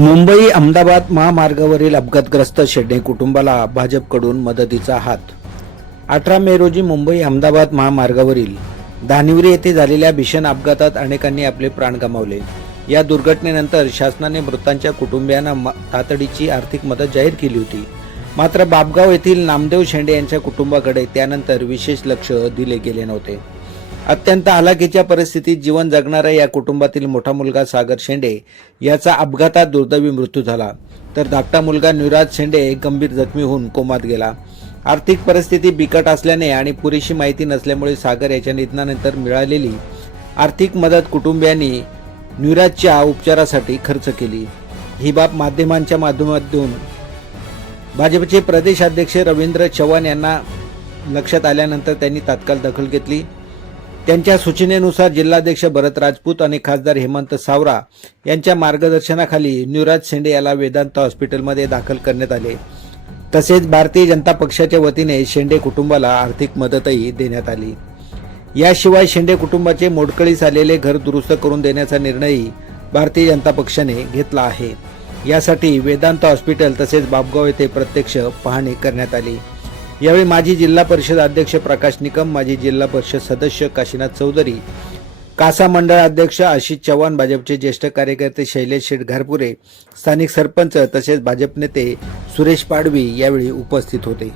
मुंबई अहमदाबाद महामार्गावरील अपघातग्रस्त शेडे कुटुंबाला भाजपकडून मदतीचा हात। 18 मे रोजी मुंबई अहमदाबाद महामार्गावरील धानिवरी येथे झालेल्या भीषण अपघातात अनेकांनी आपले प्राण गमावले। या दुर्घटनेनंतर शासनाने मृतांच्या कुटुंबियांना तातडीची आर्थिक मदत जाहीर केली होती। मात्र बापगाव येथील नामदेव शेंडे यांच्या कुटुंबाकडे त्यानंतर विशेष लक्ष दिले गेले नव्हते। अत्यंत हालाकीच्या परिस्थितीत जीवन जगणाऱ्या या कुटुंबातील मोठा मुलगा सागर शेंडे याचा अपघातात दुर्दैवी मृत्यू झाला, तर धाकटा मुलगा न्यूराज शेंडे गंभीर जखमी होऊन कोमात गेला। आर्थिक परिस्थिती बिकट असल्याने आणि पुरेशी माहिती नसल्यामुळे सागर याच्या निधनानंतर मिळालेली आर्थिक मदत कुटुंबियांनी न्यूराजच्या उपचारासाठी खर्च केली। ही बाब माध्यमांच्या माध्यमातून भाजपचे प्रदेशाध्यक्ष रवींद्र चव्हाण यांना लक्षात आल्यानंतर त्यांनी तात्काळ दखल घेतली। त्यांच्या सूचनेनुसार जिल्हाध्यक्ष भरत राजपूत आणि खासदार हेमंत सावरा यांच्या मार्गदर्शनाखाली न्यूराज शेंडे याला वेदांत हॉस्पिटलमध्ये दाखल करण्यात आले। तसेच भारतीय जनता पक्षाच्या वतीने शेंडे कुटुंबाला आर्थिक मदतही देण्यात आली। याशिवाय शेंडे कुटुंबाचे मोडकळीस आलेले घर दुरुस्त करून देण्याचा निर्णयही भारतीय जनता पक्षाने घेतला आहे। यासाठी वेदांत हॉस्पिटल तसेच बापगाव येथे प्रत्यक्ष पाहणी करण्यात आली। यावेळी माजी जिल्हा परिषद अध्यक्ष प्रकाश निकम, माजी जिल्हा परिषद सदस्य काशीनाथ चौधरी, कासा मंडळ अध्यक्ष आशिष चव्हाण, भाजपचे ज्येष्ठ कार्यकर्ते शैलेश शेठ घारपुरे, स्थानिक सरपंच तसेच भाजप नेते सुरेश पाडवी यावेळी उपस्थित होते।